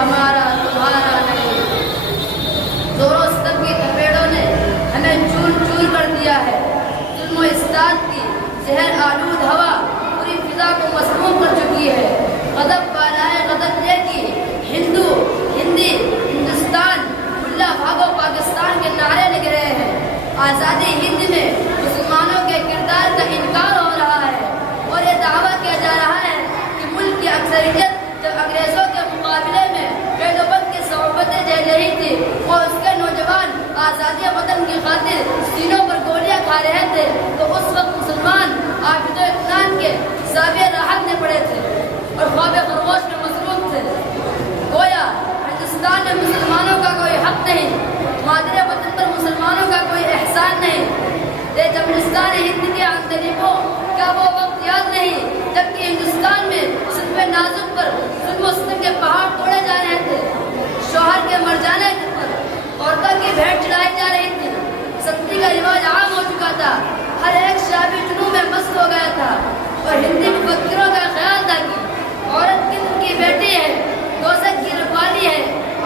ہمارا تمہارا نہیں۔ زوروں ستم کی تھپیڑوں نے ہمیں چور چور کر دیا ہے۔ ظلم و استاد کی زہر آلود ہوا پوری فضا کو مسموم کر چکی ہے۔ غضب بالائے غضب لے کی ہندو، ہندی، ہندوستان، ملا بھاگو پاکستان کے نعرے لگ رہے ہیں۔ آزادی ہند میں مسلمانوں کے کردار کا انکار ہو رہا ہے اور یہ دعویٰ کیا جا رہا ہے کہ ملک کی اکثریت جب انگریزوں کے مقابلے میں قید و بند کی صعوبتیں جھیل رہی تھی اور اس کے نوجوان آزادی وطن کی خاطر سینوں پر گولیاں کھا رہے تھے تو اس وقت مسلمان عابد و اطمینان کے زاویے راحت میں پڑے تھے اور خواب خرگوش میں مصروف تھے۔ گویا ہندوستان میں مسلمانوں کا کوئی حق نہیں، مادر وطن پر مسلمانوں کا کوئی احسان نہیں۔ یہ جبلستان ہند کے عندلیبوں کا وہ وقت یاد نہیں جبکہ ہندوستان میں صرف نازک پر ظلم و ستم کے پہاڑ توڑے جا رہے تھے، شوہر کے مر جانے پر عورتوں کی بھیٹ چڑھائی جا رہی تھی، ستی کا رواج عام ہو چکا تھا، ہر ایک شرابی جنون میں مست ہو گیا تھا اور ہندی مفکروں کا خیال تھا کہ عورت کتن کی بیٹی ہے، دوزخ کی رکھوالی ہے،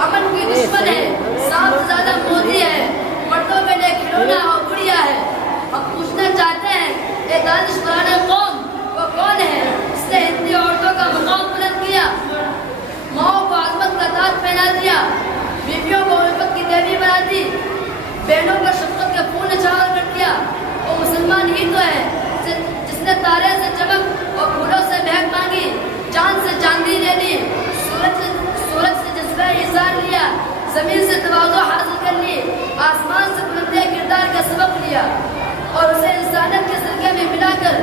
امن کی دشمن ہے، سب سے زیادہ مودی ہے، مردوں کے لیے کھلونا اور گڑیا ہے۔ ہم پوچھنا چاہتے ہیں یہ دانشوران قوم وہ کون ہے جس نے ہندی عورتوں کا مقام بلند کیا، ماؤں کو عظمت کا تاج پہنا دیا، بیویوں کو الفت کی دیوی بنا دی، بہنوں کو شفقت کے پھول نچھاور کر دیا۔ وہ مسلمان ہی تو ہے جس نے تارے سے چمک اور پھولوں سے مہک مانگی، چاند سے چاندی لے لی، سورج سے جذبہ ایثار لیا، زمین سے تواضع حاصل کر لی، آسمان سے بلندی کردار کا سبق لیا اور اسے انسانیت کے سرکے میں ملا کر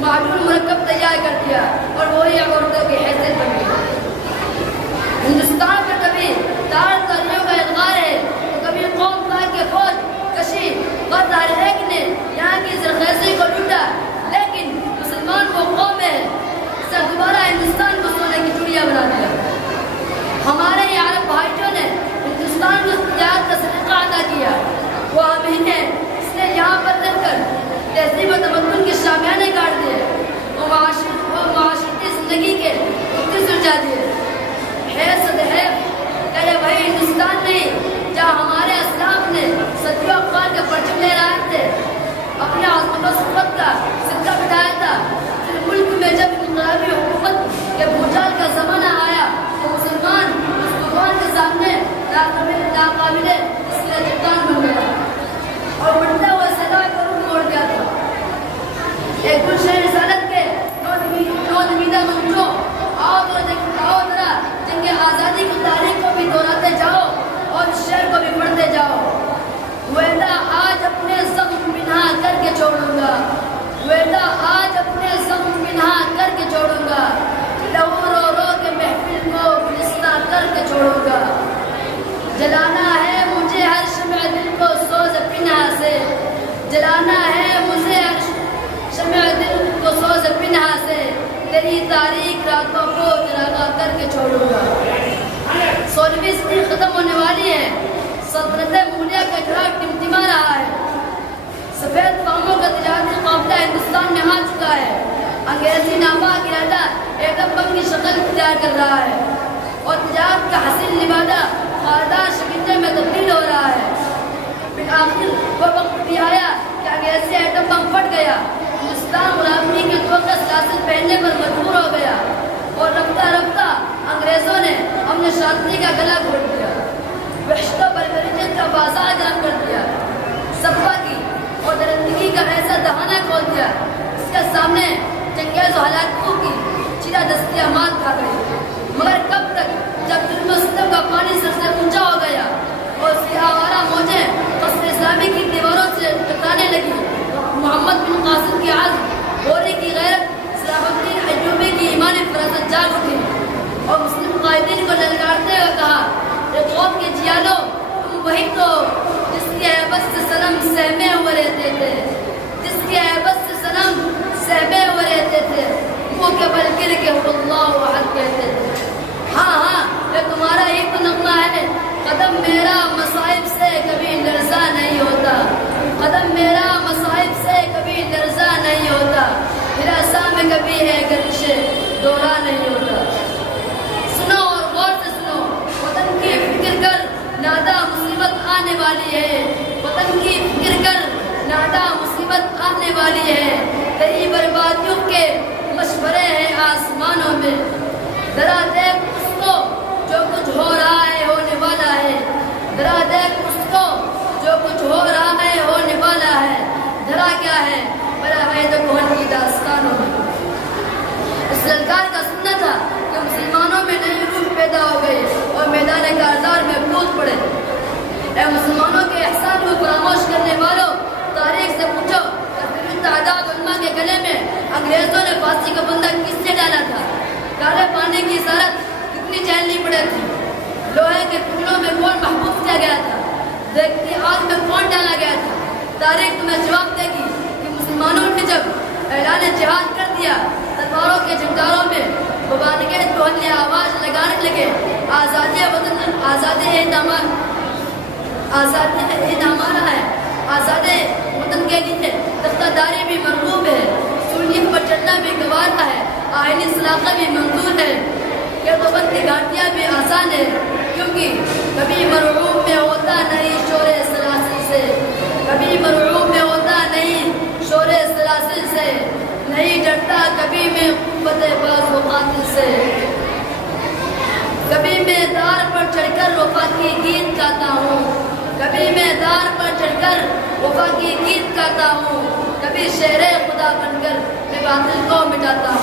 معلوم مرکب تیار کر دیا اور وہی عورتوں کی حیثیت بن گئی۔ ہندوستان میں کبھی تار تاریوں کا ادغار ہے تو کبھی قوم پاک کے فوج کشی غرض ہر ایک نے یہاں کی زرخیزی کو لوٹا، لیکن مسلمان وہ قوم ہے جس نے دوبارہ ہندوستان کو سونے کی چڑیا بنا دیا۔ ہمارے یہ عرب بھائیوں نے ہندوستان کو تجارت کا سلیقہ عطا کیا، وہ ہم ہی نے اس نے یہاں پر رہ کر تہذیب و تمدن کے شامیانے کاٹ دیے، وہ معاشرتی زندگی کے نقطے سلجھا دیے۔ ہے کہ یہ وہی ہندوستان نہیں جہاں ہمارے اسلاف نے صدیوں اقبال کے پرچم لے رہے تھے، اپنے عظمت و صفت کا سکہ بٹھایا تھا۔ پھر ملک میں جب انقلابی حکومت کے بھوچال کا زمانہ آیا تو مسلمان اس طوفان کے سامنے ناقابل اس لیے چٹان بن گیا اور بڑھتے ہوئے سیلاب کو روح موڑ گیا تھا۔ ایک گلشن رسالت کے نومیدہ منچوں آؤ ذرا جنگ آزادی کی تاریخ کو بھی دہراتے جاؤ اور اس شعر کو بھی پڑھتے جاؤ۔ ویدہ آج اپنے زخم پنہا کر کے چھوڑوں گا، ویدہ آج اپنے زخم پنہا کر کے چھوڑوں گا، لہو رو رو کے محفل کو گلستہ کر کے چھوڑوں گا۔ جلانا ہے مجھے ہر شمع دل کو سوز پنہا سے، جلانا ہے مجھے ہر شمع دل کو سوز پنہا سے، تیری تاریخ راتوں کو چراغاں کر کے چھوڑوں گا۔ 16ویں صدی ختم ہونے والی ہے، سلطنت مغلیہ کا جھاگ ٹمٹما رہا ہے، سفید فاموں کا تجارتی قافلہ ہندوستان میں آ چکا ہے، انگریزی ناپاک ارادہ ایٹم بم کی شکل اختیار کر رہا ہے اور تجارت کا حسین لبادہ خاردار شکنجے میں تبدیل ہو رہا ہے۔ پھر آخر وہ وقت بھی آیا کہ انگریزی ایٹم بم پھٹ گیا، ہندوستان غلامی کے توقع سلاسل پہننے پر مجبور ہو گیا اور رفتہ رفتہ انگریزوں نے امن شانتی کا گلا گھونٹ دیا، وحشت و بربریت کا بازار گرم کر دیا، صفا کی اور درندگی کا ایسا دہانہ کھول دیا اس کے سامنے چنگیز و ہلاکتوں کی چیرہ دستیاں مات کھا گئی۔ مگر کب تک؟ جب ظلم و ستم کا پانی سر سے اونچا ہو گیا اور اس کی آوارہ موجیں قصر اسلامی کی دیواروں سے ٹکرانے لگی، محمد بن قاسم کی عزم، غوری کی غیرت، صلاح الدین ایوبی کی ایمان فراست جاگ اٹھی اور مسلم قائدین کو للکارتے ہوئے کہا، اے قوم کے جیالو، تم وہی تو جس کی عیبت سے صنم سہمے ہوئے رہتے تھے، جس کی عیبت سے صنم سہمے ہوئے رہتے تھے، وہ کے بل گر کے اللہ احد کہتے تھے۔ ہاں ہاں یہ تمہارا ہی تو نغمہ ہے، قدم میرا مصائب سے کبھی لرزا نہیں ہوتا، قدم میرا مصائب سے کبھی لرزا نہیں ہوتا، ہراساں میں کبھی ہے گردش دورہ نہیں ہوتا۔ سنو اور غور سے سنو، ذرا دیکھ اس کو جو کچھ ہو رہا ہے ہونے والا ہے، ذرا دیکھ اس کو جو کچھ ہو رہا ہے ہونے والا ہے، ذرا کیا ہے بڑا ہے تو کون کی داستانوں میں۔ اس للکار کا سننا تھا کہ مسلمانوں میں نئی روح پیدا ہو گئی اور میدان کارزار میں کود پڑے۔ اے مسلمانوں کے احسان کو فراموش کرنے والوں، تاریخ سے پوچھو کہ تعداد علماء کے گلے میں انگریزوں نے پھانسی کا بندہ کس نے ڈالا تھا؟ کالے پانی کی سرحد کتنی جھیلنی پڑے تھی؟ لوہے کے ٹکڑوں میں کون محفوظ کیا گیا تھا؟ دیکھتی آگ میں کون ڈالا گیا تھا؟ تاریخ تمہیں جواب دے گی کہ مسلمانوں نے جب اعلان جہاد کر دیا، تلواروں کے جھنڈاروں میں مبارکت کو ہنیہ آواز لگانے لگے، آزادی وطن، آزادی ہمارا ہے، آزادی وطن کے لیے تختہ داری بھی مرغوب ہے، سولیے پر چڑھنا بھی گوارا ہے، آئینی سلاخہ بھی منظور ہے، گردوبند کی گھاٹیاں بھی آسان ہے، کیونکہ کبھی مرعوب میں ہوتا نہیں شور سلاسل سے، کبھی مرعوب میں ہوتا نہیں شور سلاسل سے، نہیں ڈرتا کبھی میں قوت باز و قاتل سے، کبھی میں دار پر چڑھ کر وفا کی گیت گاتا ہوں، کبھی میں دار پر چڑھ کر وفا کی گیت گاتا ہوں، کبھی شعر خدا بن کر میں باطل کو مٹاتا ہوں۔